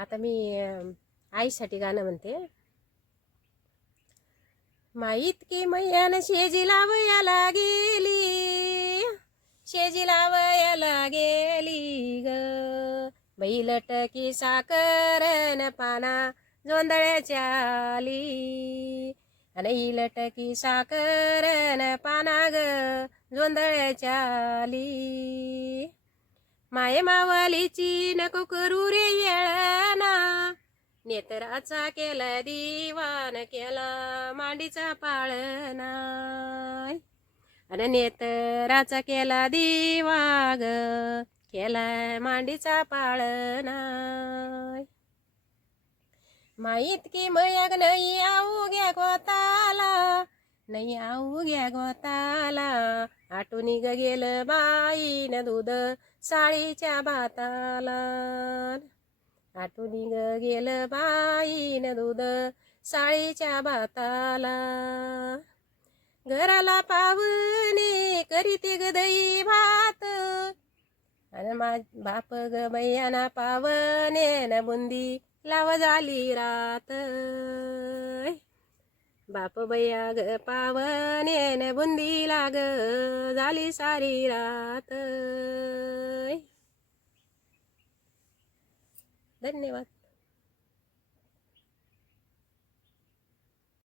आता मी आईसाठी गाणं म्हणते. माईत की मैयान शेजी लावयाला गेली, शेजी लावयाला गेली ग. बाई लटकी साखरन पाना जोंधळ्याच्या आली, आणि ही लटकी साखरन पाना ग जोंधळ्याच्या आली. माये मावलीची नको करू रे येळना, नेत्राचा केला दिवान केला मांडीचा पाळणा. अन नेत्राचा केला दिवा ग केला मांडीचा पाळणा. माईत की मयाग नाही अवघ्या गोताला, नाही अवघ्या गोताला. आटूनी ग गेलं बाईन दूध साळीच्या भाताला, आटूनी ग गेलं बाईन दूध साळीच्या भाताला. घराला पावणे करीते ग दही भात, अन बाप ग बैयाना पावणे न बुंदी लाव झाली रात. बाप बैया ग पावणे न बुंदी लाग झाली सारी रात. धन्यवाद.